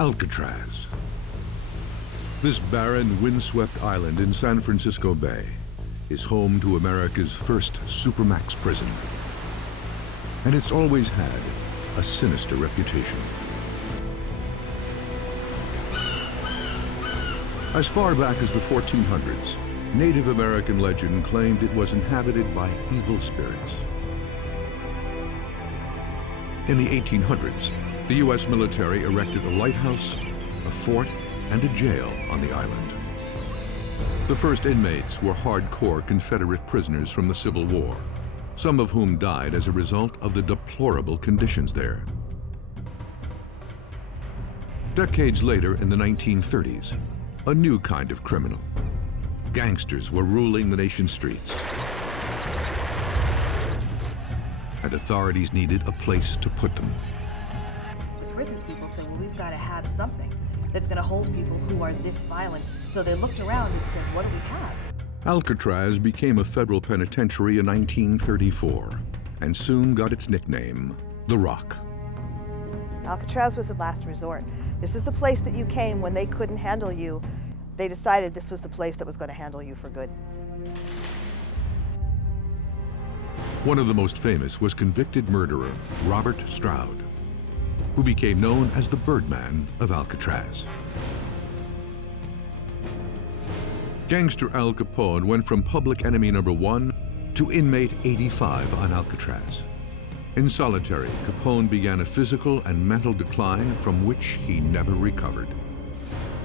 Alcatraz. This barren, windswept island in San Francisco Bay is home to America's first supermax prison. And it's always had a sinister reputation. As far back as the 1400s, Native American legend claimed it was inhabited by evil spirits. In the 1800s, the U.S. military erected a lighthouse, a fort, and a jail on the island. The first inmates were hardcore Confederate prisoners from the Civil War, some of whom died as a result of the deplorable conditions there. Decades later, in the 1930s, a new kind of criminal. Gangsters were ruling the nation's streets. And authorities needed a place to put them. The prisons people said, well, we've got to have something that's going to hold people who are this violent. So they looked around and said, what do we have? Alcatraz became a federal penitentiary in 1934 and soon got its nickname, The Rock. Alcatraz was a last resort. This is the place that you came when they couldn't handle you. They decided this was the place that was going to handle you for good. One of the most famous was convicted murderer Robert Stroud, who became known as the Birdman of Alcatraz. Gangster Al Capone went from public enemy number 1 to inmate 85 on Alcatraz. In solitary, Capone began a physical and mental decline from which he never recovered.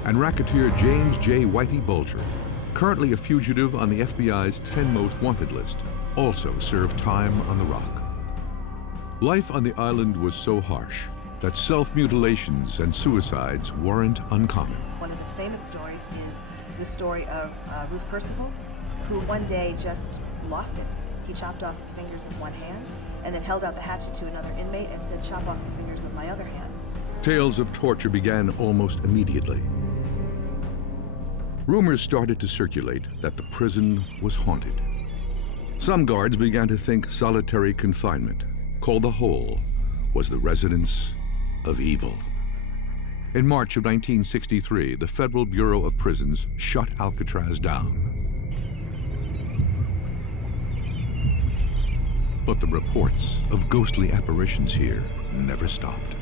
And racketeer James J. Whitey Bulger, currently a fugitive on the FBI's 10 most wanted list, also served time on the Rock. Life on the island was so harsh that self-mutilations and suicides weren't uncommon. One of the famous stories is the story of Ruth Percival, who one day just lost it. He chopped off the fingers of one hand and then held out the hatchet to another inmate and said, chop off the fingers of my other hand. Tales of torture began almost immediately. Rumors started to circulate that the prison was haunted. Some guards began to think solitary confinement, called the Hole, was the residence of evil. In March of 1963, the Federal Bureau of Prisons shut Alcatraz down. But the reports of ghostly apparitions here never stopped.